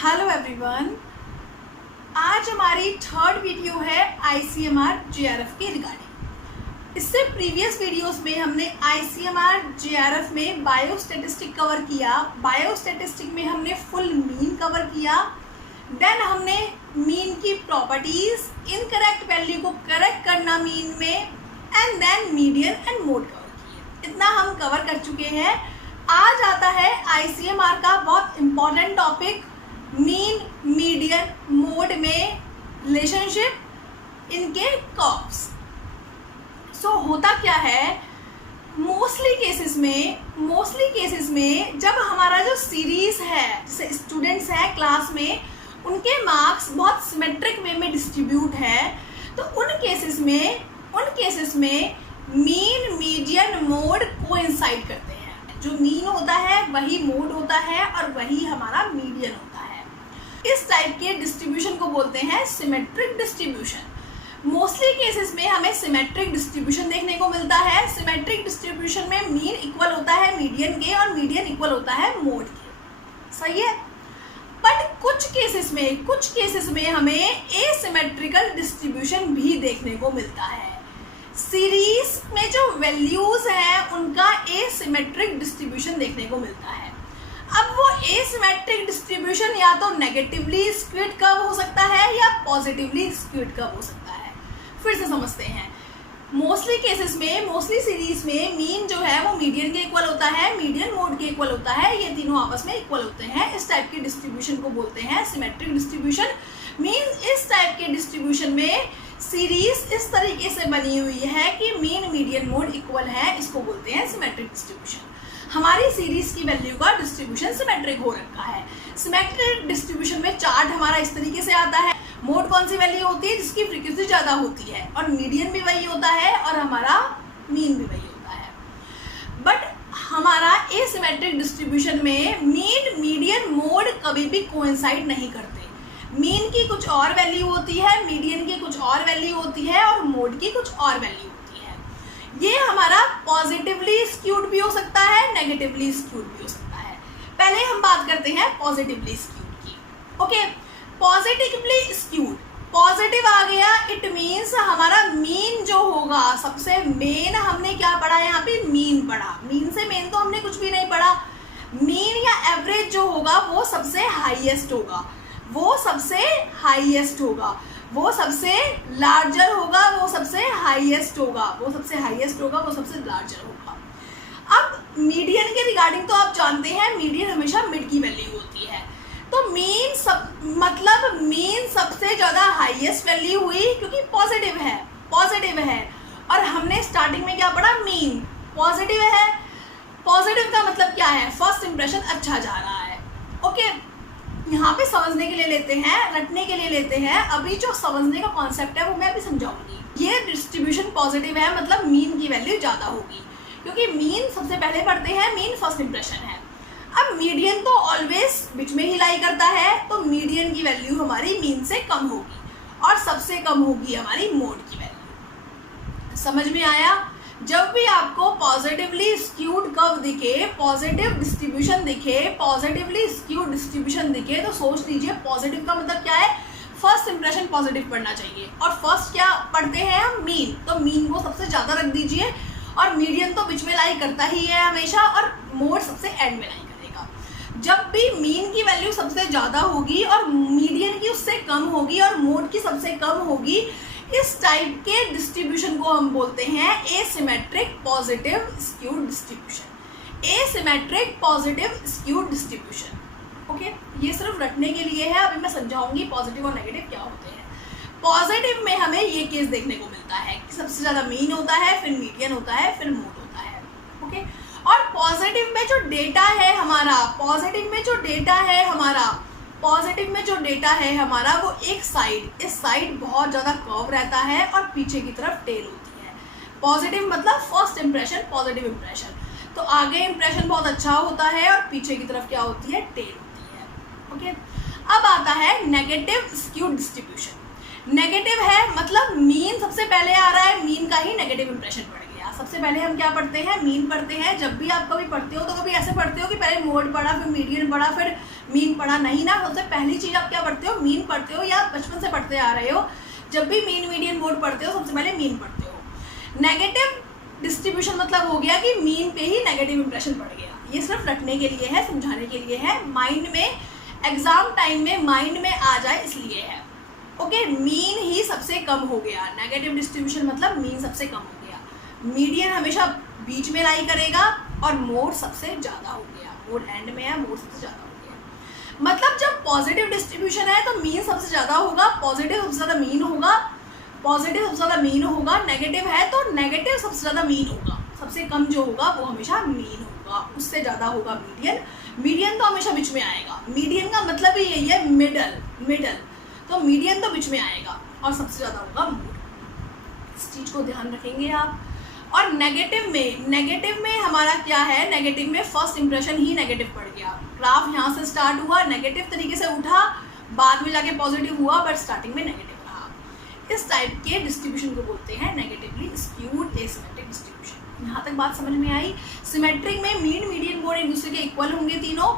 Hello everyone, आज हमारी third video है ICMR JRF के रिगार्डिंग। इससे प्रीवियस वीडियोस में हमने ICMR JRF में बायोस्टैटिस्टिक कवर किया। बायोस्टैटिस्टिक में हमने फुल मीन कवर किया। देन हमने मीन की प्रॉपर्टीज, इनकरेक्ट वैल्यू को करेक्ट करना मीन में, and then median and mode cover किए। इतना हम कवर कर चुके हैं। आज आता है ICMR का बहुत important topic, mean median mode में रिलेशनशिप, इनके कर्व्स। सो होता क्या है, मोस्टली केसेस में जब हमारा जो सीरीज है, जैसे स्टूडेंट्स हैं क्लास में, उनके मार्क्स बहुत सिमेट्रिक वे में डिस्ट्रीब्यूट है, तो उन केसेस में मीन मीडियन मोड कोइंसाइड करते हैं। जो मीन होता है वही मोड होता है और वही हमारा मीडियन होता है। इस टाइप के डिस्ट्रीब्यूशन को बोलते हैं सिमेट्रिक डिस्ट्रीब्यूशन। मोस्टली केसेस में हमें सिमेट्रिक डिस्ट्रीब्यूशन देखने को मिलता है। सिमेट्रिक डिस्ट्रीब्यूशन में मीन इक्वल होता है मीडियन के और मीडियन इक्वल होता है मोड के। सही है। बट कुछ केसेस में हमें एसिमेट्रिकल डिस्ट्रीब्यूशन भी देखने को मिलता है। सीरीज में जो वैल्यूज हैं उनका एसिमेट्रिक डिस्ट्रीब्यूशन देखने को मिलता है। अब वो एसिमेट्रिक डिस्ट्रीब्यूशन या तो नेगेटिवली स्क्यूड कर्व हो सकता है या पॉजिटिवली स्क्यूड कर्व हो सकता है। फिर से समझते हैं। मोस्टली सीरीज में मीन जो है वो मीडियन के इक्वल होता है, मीडियन मोड के इक्वल होता है, ये तीनों आपस में इक्वल होते हैं। इस टाइप के डिस्ट्रीब्यूशन को बोलते हैं सिमेट्रिक डिस्ट्रीब्यूशन। मीन्स इस टाइप के डिस्ट्रीब्यूशन में सीरीज इस तरीके से बनी हुई है कि मीन मीडियन मोड इक्वल है, इसको बोलते हैं सिमेट्रिक डिस्ट्रीब्यूशन। हमारी सीरीज की वैल्यू का डिस्ट्रीब्यूशन सिमेट्रिक हो रखा है। सिमेट्रिक डिस्ट्रीब्यूशन में चार्ट हमारा इस तरीके से आता है। मोड कौन सी वैल्यू होती है, जिसकी फ्रीक्वेंसी ज़्यादा होती है, और मीडियन भी वही होता है और हमारा मीन भी वही होता है। बट हमारा एसिमेट्रिक डिस्ट्रीब्यूशन में मीन मीडियन मोड कभी भी कोइंसाइड नहीं करते। मीन की कुछ और वैल्यू होती है, मीडियन की कुछ और वैल्यू होती है और मोड की कुछ और वैल्यू होती है। ये हमारा पॉजिटिवली स्क्यूड भी हो सकता है, नेगेटिवली स्क्यूड भी हो सकता है। पहले हम बात करते हैं पॉजिटिवली स्क्यूड की। ओके, पॉजिटिवली स्क्यूड, पॉजिटिव आ गया, इट मीन्स हमारा मीन जो होगा, सबसे मेन हमने क्या पढ़ा यहाँ पे, मीन पढ़ा। मीन से मेन तो हमने कुछ भी नहीं पढ़ा। मीन या एवरेज जो होगा वो सबसे हाईएस्ट होगा, वो सबसे हाईएस्ट होगा, वो सबसे लार्जर होगा, वो सबसे हाईएस्ट होगा, वो सबसे हाईएस्ट होगा, वो सबसे लार्जर होगा। अब मीडियन के रिगार्डिंग तो आप जानते हैं, मीडियन हमेशा मिड की वैल्यू होती है। तो मीन सबसे ज़्यादा हाईएस्ट वैल्यू हुई क्योंकि पॉजिटिव है। और हमने स्टार्टिंग में क्या पढ़ा, मीन पॉजिटिव है। पॉजिटिव का मतलब क्या है, फर्स्ट इंप्रेशन अच्छा जा रहा है। ओके, यहाँ पे समझने के लिए लेते हैं, रटने के लिए लेते हैं। अभी जो समझने का कॉन्सेप्ट है वो मैं अभी समझाऊंगी। ये डिस्ट्रीब्यूशन पॉजिटिव है, मतलब मीन की वैल्यू ज़्यादा होगी, क्योंकि मीन सबसे पहले पढ़ते हैं, मीन फर्स्ट इंप्रेशन है। अब मीडियन तो ऑलवेज बीच में ही लाई करता है, तो मीडियन की वैल्यू हमारी मीन से कम होगी और सबसे कम होगी हमारी मोड की वैल्यू। समझ में आया? जब भी आपको पॉजिटिवली स्क्यूड कर्व दिखे, पॉजिटिव डिस्ट्रीब्यूशन दिखे, पॉजिटिवली स्क्यूड डिस्ट्रीब्यूशन दिखे, तो सोच लीजिए पॉजिटिव का मतलब क्या है, फर्स्ट इंप्रेशन पॉजिटिव पढ़ना चाहिए। और फर्स्ट क्या पढ़ते हैं हम, मीन, तो मीन को सबसे ज़्यादा रख दीजिए, और मीडियन तो बीच में लाई करता ही है हमेशा, और मोड सबसे एंड में लाई करेगा। जब भी मीन की वैल्यू सबसे ज़्यादा होगी और मीडियन की उससे कम होगी और मोड की सबसे कम होगी, इस टाइप के डिस्ट्रीब्यूशन को हम बोलते हैं asymmetric positive skewed distribution. Asymmetric positive skewed distribution. Okay, ये सिर्फ रटने के लिए है, अभी मैं समझाऊंगी पॉजिटिव और नेगेटिव क्या होते हैं। पॉजिटिव में हमें ये केस देखने को मिलता है कि सबसे ज़्यादा मीन होता है, फिर मीडियन होता है, फिर मोड होता है। ओके, और पॉजिटिव में जो डेटा है हमारा, वो एक साइड, इस साइड बहुत ज़्यादा कर्व रहता है और पीछे की तरफ टेल होती है। पॉजिटिव मतलब फर्स्ट इंप्रेशन, पॉजिटिव इंप्रेशन, तो आगे इंप्रेशन बहुत अच्छा होता है और पीछे की तरफ क्या होती है, टेल होती है। ओके, अब आता है नेगेटिव स्क्यूड डिस्ट्रीब्यूशन। नेगेटिव है मतलब मीन सबसे पहले आ रहा है, मीन का ही नेगेटिव इंप्रेशन पड़ गया। सबसे पहले हम क्या पढ़ते हैं, मीन पढ़ते हैं। जब भी आप कभी पढ़ते हो तो कभी ऐसे पढ़ते हो कि पहले मोड पढ़ा, फिर मीडियन पढ़ा, फिर मीन पढ़ा, नहीं ना। सबसे पहली चीज़ आप क्या पढ़ते हो, मीन पढ़ते हो, या बचपन से पढ़ते आ रहे हो। जब भी मीन मीडियन मोड पढ़ते हो सबसे पहले मीन पढ़ते हो। नेगेटिव डिस्ट्रीब्यूशन मतलब हो गया कि मीन पे ही नेगेटिव इंप्रेशन पड़ गया। ये सिर्फ रटने के लिए है, समझाने के लिए है, माइंड में एग्जाम टाइम में माइंड में आ जाए इसलिए है। ओके, मीन ही सबसे कम हो गया। नेगेटिव डिस्ट्रीब्यूशन मतलब मीन सबसे कम हो गया। मीडियन हमेशा बीच में लाई करेगा और मोड सबसे ज़्यादा हो गया। मोड एंड में है, मोड सबसे ज़्यादा हो गया। मतलब जब पॉजिटिव डिस्ट्रीब्यूशन है तो मीन सबसे ज़्यादा होगा, पॉजिटिव सबसे ज़्यादा मीन होगा, पॉजिटिव सबसे ज़्यादा मीन होगा। नेगेटिव है तो नेगेटिव सबसे ज़्यादा मीन होगा। सबसे कम जो होगा वो हमेशा मीन होगा, उससे ज़्यादा होगा मीडियन। मीडियन तो हमेशा बीच में आएगा। मीडियन का मतलब ही यही है, मिडल। तो मीडियन तो बीच में आएगा और सबसे ज़्यादा होगा मोड। इस चीज़ को ध्यान रखेंगे आप। और नेगेटिव में हमारा क्या है, नेगेटिव में फर्स्ट इंप्रेशन ही नेगेटिव पड़ गया। ग्राफ यहाँ से स्टार्ट हुआ, नेगेटिव तरीके से उठा, बाद में जाके पॉजिटिव हुआ, बट स्टार्टिंग में नेगेटिव रहा। इस टाइप के डिस्ट्रीब्यूशन को बोलते हैं नेगेटिवली स्क्यूड एसिमेट्रिक डिस्ट्रीब्यूशन। यहाँ तक बात समझ में आई। सिमेट्रिक में मीन मीडियन मोड एक दूसरे के इक्वल होंगे तीनों,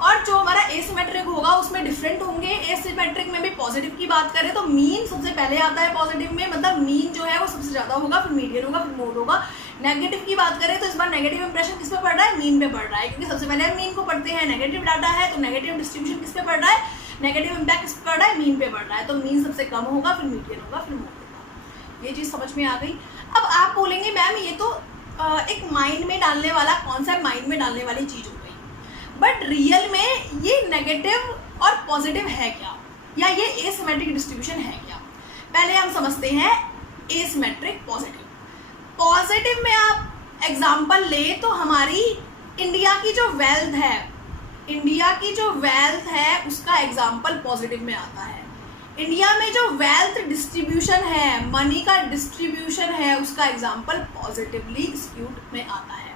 और जो हमारा एसिमेट्रिक होगा उसमें डिफरेंट होंगे। एसिमेट्रिक में भी पॉजिटिव की बात करें तो मीन सबसे पहले आता है पॉजिटिव में, मतलब मीन जो है वो सबसे ज़्यादा होगा, फिर मीडियन होगा, फिर मोड होगा। नेगेटिव की बात करें तो इस बार नेगेटिव इंप्रेशन किस पे पड़ रहा है, मीन पे पड़ रहा है, क्योंकि सबसे पहले हम मीन को पढ़ते हैं। नेगेटिव डाटा है तो नेगेटिव डिस्ट्रीब्यूशन किस पे पड़ रहा है, नेगेटिव इम्पैक्ट किस पे पड़ रहा है, मीन पे पड़ रहा है। तो मीन सबसे कम होगा, फिर मीडियन होगा, फिर मोड होगा। ये चीज़ समझ में आ गई। अब आप बोलेंगे मैम ये तो एक माइंड में डालने वाला कॉन्सेप्ट, माइंड में डालने वाली चीज़ हो गई, बट रियल में ये नेगेटिव और पॉजिटिव है क्या, या ये एसिमेट्रिक डिस्ट्रीब्यूशन है क्या? पहले हम समझते हैं एसिमेट्रिक पॉजिटिव। पॉजिटिव में आप एग्जांपल ले तो हमारी इंडिया की जो वेल्थ है उसका एग्जांपल पॉजिटिव में आता है। इंडिया में जो वेल्थ डिस्ट्रीब्यूशन है, मनी का डिस्ट्रीब्यूशन है, उसका एग्जांपल पॉजिटिवली स्क्यूड में आता है।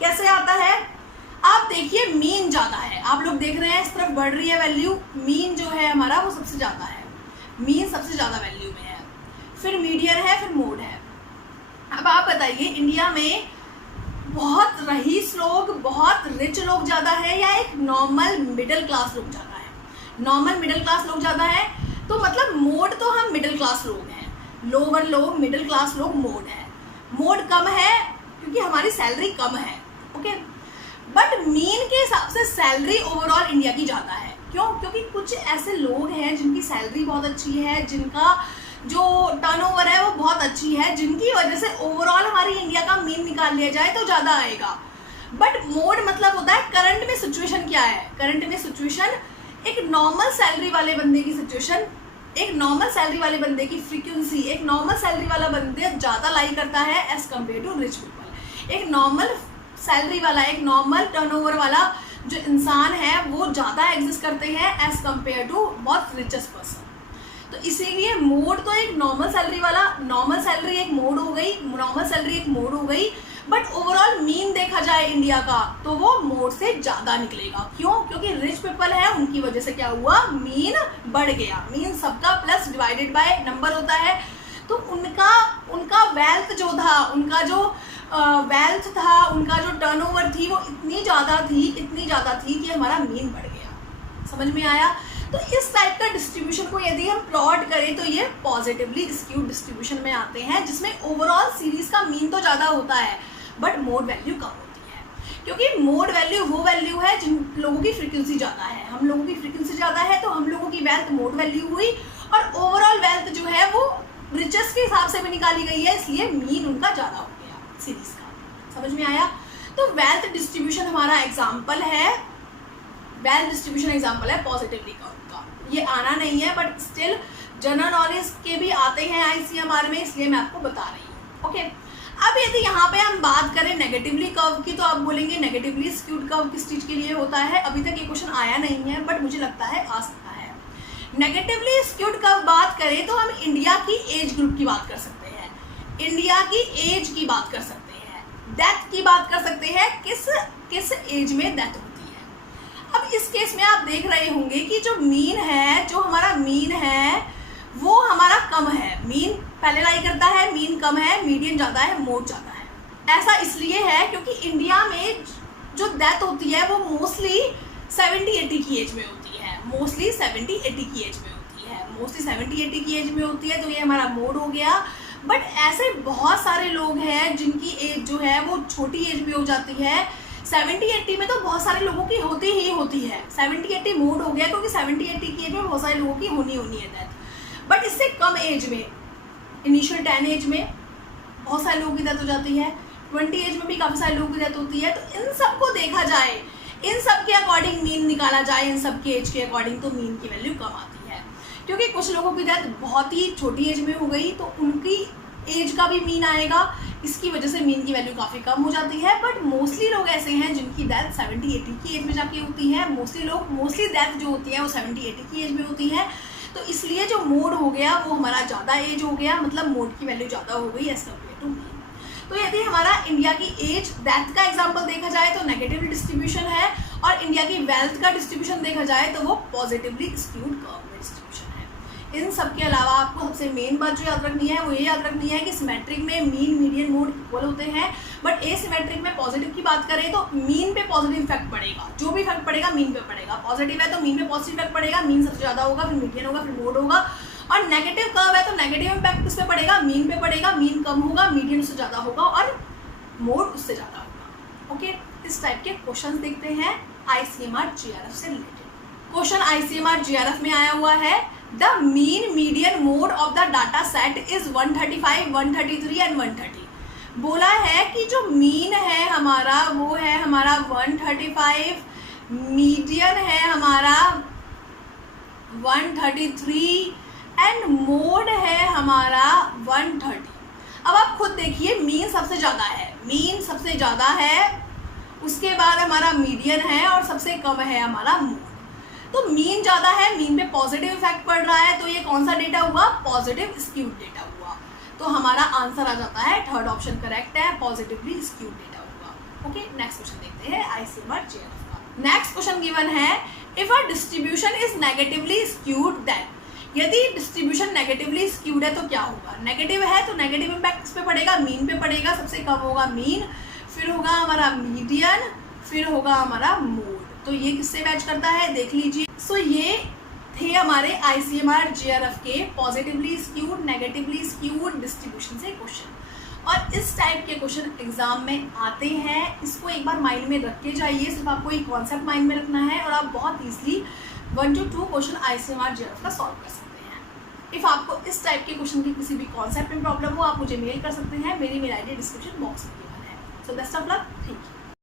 कैसे आता है? आप देखिए, मीन ज़्यादा है, आप लोग देख रहे हैं इस तरफ बढ़ रही है वैल्यू, मीन जो है हमारा वो सबसे ज़्यादा है, मीन सबसे ज़्यादा वैल्यू में है, फिर मीडियन है, फिर मोड है। अब आप बताइए, इंडिया में बहुत रईस लोग, बहुत रिच लोग ज़्यादा है, या एक नॉर्मल मिडिल क्लास लोग ज़्यादा है? नॉर्मल मिडिल क्लास लोग ज़्यादा है, तो मतलब मोड तो हम मिडिल क्लास लोग हैं, लोअर लोग, मिडिल क्लास लोग मोड है। मोड कम है क्योंकि हमारी सैलरी कम है, ओके। बट मीन के हिसाब से सैलरी ओवरऑल इंडिया की ज़्यादा है। क्यों? क्योंकि कुछ ऐसे लोग हैं जिनकी सैलरी बहुत अच्छी है, जिनका जो टर्नओवर है वो बहुत अच्छी है, जिनकी वजह से ओवरऑल हमारी इंडिया का मीन निकाल लिया जाए तो ज़्यादा आएगा। बट मोड मतलब होता है करंट में सिचुएशन क्या है, करंट में सिचुएशन एक नॉर्मल सैलरी वाले बंदे की सिचुएशन, एक नॉर्मल सैलरी वाले बंदे की फ्रीक्वेंसी, एक नॉर्मल सैलरी वाला बंदे ज़्यादा लाइक करता है as compared to rich people. एक नॉर्मल सैलरी वाला, एक नॉर्मल टर्नओवर वाला जो इंसान है वो ज़्यादा एग्जिस्ट करते हैं एज कम्पेयर टू बहुत रिचेस्ट पर्सन। तो इसीलिए मोड तो एक नॉर्मल सैलरी वाला, नॉर्मल सैलरी एक मोड हो गई, नॉर्मल सैलरी एक मोड हो गई, बट ओवरऑल मीन देखा जाए इंडिया का तो वो मोड से ज़्यादा निकलेगा। क्यों? क्योंकि रिच पीपल है, उनकी वजह से क्या हुआ, मीन बढ़ गया। मीन सबका प्लस डिवाइडेड बाय नंबर होता है, तो उनका वेल्थ जो था, उनका जो वेल्थ था, उनका जो टर्नओवर थी वो इतनी ज़्यादा थी कि हमारा मीन बढ़ गया। समझ में आया? तो इस टाइप का डिस्ट्रीब्यूशन को यदि हम प्लॉट करें तो ये पॉजिटिवली स्क्यूड डिस्ट्रीब्यूशन में आते हैं, जिसमें ओवरऑल सीरीज का मीन तो ज़्यादा होता है बट मोड वैल्यू कम होती है। क्योंकि मोड वैल्यू वो वैल्यू है जिन लोगों की फ्रीक्वेंसी ज़्यादा है। हम लोगों की फ्रीक्वेंसी ज़्यादा है तो हम लोगों की वेल्थ मोड वैल्यू हुई, और ओवरऑल वेल्थ जो है वो रिचेस के हिसाब से भी निकाली गई है, इसलिए मीन उनका ज़्यादा हो गया सीरीज का। समझ में आया? तो वेल्थ डिस्ट्रीब्यूशन हमारा एग्जाम्पल है, वेल्थ डिस्ट्रीब्यूशन एग्जाम्पल है पॉजिटिवली का। ये आना नहीं है बट स्टिल जनरल नॉलेज के भी आते हैं ICMR में, इसलिए मैं आपको बता रही हूँ, ओके। अब यदि यहाँ पे हम बात करें नेगेटिवली कर्व की, तो आप बोलेंगे नेगेटिवली स्क्यूड कर्व किस चीज़ के लिए होता है? अभी तक ये क्वेश्चन आया नहीं है बट मुझे लगता है आ सकता है। नेगेटिवली स्क्यूड कर्व बात करें तो हम इंडिया की एज ग्रुप की बात कर सकते हैं, इंडिया की एज की बात कर सकते हैं, डेथ की बात कर सकते हैं, किस एज में डेथ होती है। अब इस केस में आप देख रहे होंगे कि जो मीन है, जो हमारा मीन है वो हमारा कम है, मीन पहले लाई करता है, मीन कम है, मीडियन ज़्यादा है, मोड ज़्यादा है। ऐसा इसलिए है क्योंकि इंडिया में जो डेथ होती है वो मोस्टली 70-80 की एज में होती है, मोस्टली 70-80 की एज में होती है, मोस्टली 70-80 की एज में होती है। तो ये हमारा मोड हो गया। बट ऐसे बहुत सारे लोग हैं जिनकी एज जो है वो छोटी एज में हो जाती है। 70-80 में तो बहुत सारे लोगों की होती ही होती है, 70-80 मोड हो गया क्योंकि 70-80 की एज में बहुत सारे लोगों की होनी है डेथ। बट इससे कम एज में, इनिशियल 10 एज में बहुत सारे लोगों की डेथ हो जाती है, 20 एज में भी काफ़ी सारे लोगों की डेथ होती है। तो इन सबको देखा जाए, इन सब के अकॉर्डिंग मीन निकाला जाए, इन सब के एज के अकॉर्डिंग, तो मीन की वैल्यू कम आती है। क्योंकि कुछ लोगों की डेथ बहुत ही छोटी एज में हो गई तो उनकी एज का भी मीन आएगा, इसकी वजह से मीन की वैल्यू काफ़ी कम हो जाती है। बट मोस्टली लोग ऐसे हैं जिनकी डेथ 70-80 की एज में जाके होती है। मोस्टली डेथ जो होती है वो 70-80 की एज में होती है। तो इसलिए जो मोड हो गया वो हमारा ज़्यादा एज हो गया, मतलब मोड की वैल्यू ज़्यादा हो गई एज कम्पेयर टू मीन। तो यदि हमारा इंडिया की एज डेथ का एग्जाम्पल देखा जाए तो नेगेटिव डिस्ट्रीब्यूशन है, और इंडिया की वेल्थ का डिस्ट्रीब्यूशन देखा जाए तो वो पॉजिटिवली स्क्यूड कर्व में डिस्ट्रीब्यूशन है। इन सब के अलावा आपको सबसे मेन बात जो याद रखनी है वो ये याद रखनी है कि सिमेट्रिक में मीन, मीडियन, मोड इक्वल होते हैं। बट एसिमेट्रिक में पॉजिटिव की बात करें तो मीन पे पॉजिटिव इफेक्ट पड़ेगा, जो भी इफेक्ट पड़ेगा मीन पे पड़ेगा। पॉजिटिव है तो मीन पे पॉजिटिव इफेक्ट पड़ेगा, मीन सबसे ज़्यादा होगा, फिर मीडियन होगा, फिर मोड होगा। और नेगेटिव कर्व है तो नेगेटिव इम्पैक्ट किस पे पड़ेगा, मीन पे पड़ेगा, मीन कम होगा, मीडियन उससे ज़्यादा होगा और मोड उससे ज़्यादा होगा। ओके, इस टाइप के क्वेश्चन देखते हैं ICMR GRF से रिलेटेड। क्वेश्चन ICMR GRF में आया हुआ है, the mean median mode of the data set is 135, 133 and 130। बोला है कि जो मीन है हमारा वो है हमारा 135, मीडियन है हमारा 133 एंड मोड है हमारा 130। अब आप खुद देखिए, मीन सबसे ज़्यादा है, मीन सबसे ज़्यादा है, उसके बाद हमारा मीडियन है और सबसे कम है हमारा मोड। तो मीन ज़्यादा है, मीन पे पॉजिटिव इफेक्ट पड़ रहा है, तो ये कौन सा डेटा हुआ, पॉजिटिव स्क्यूड डेटा हुआ। तो हमारा आंसर आ जाता है थर्ड ऑप्शन करेक्ट है, पॉजिटिवली स्क्यूड डेटा हुआ। ओके, नेक्स्ट क्वेश्चन देखते हैं ICMR GRF का। नेक्स्ट क्वेश्चन गिवन है, if a distribution is negatively skewed then, यदि डिस्ट्रीब्यूशन नेगेटिवली स्क्यूड है तो क्या होगा। नेगेटिव है तो नेगेटिव इम्पैक्ट किस पे पड़ेगा, मीन पे पड़ेगा, सबसे कम होगा मीन, फिर होगा हमारा मीडियन, फिर होगा हमारा मोड। तो ये किससे मैच करता है देख लीजिए। सो ये थे हमारे ICMR GRF के positively skewed, negatively skewed distribution से क्वेश्चन। और इस टाइप के क्वेश्चन एग्जाम में आते हैं, इसको एक बार माइंड में रख के जाइए। सिर्फ आपको एक कॉन्सेप्ट माइंड में रखना है और आप बहुत easily 1 to 2 question ICMR GRF का सॉल्व कर सकते हैं। इफ़ आपको इस टाइप के क्वेश्चन की किसी भी कॉन्सेप्ट में प्रॉब्लम हो, आप मुझे मेल कर सकते हैं, मेरी मेल ID डिस्क्रिप्शन बॉक्स में गिवन है। So best of luck, thank you.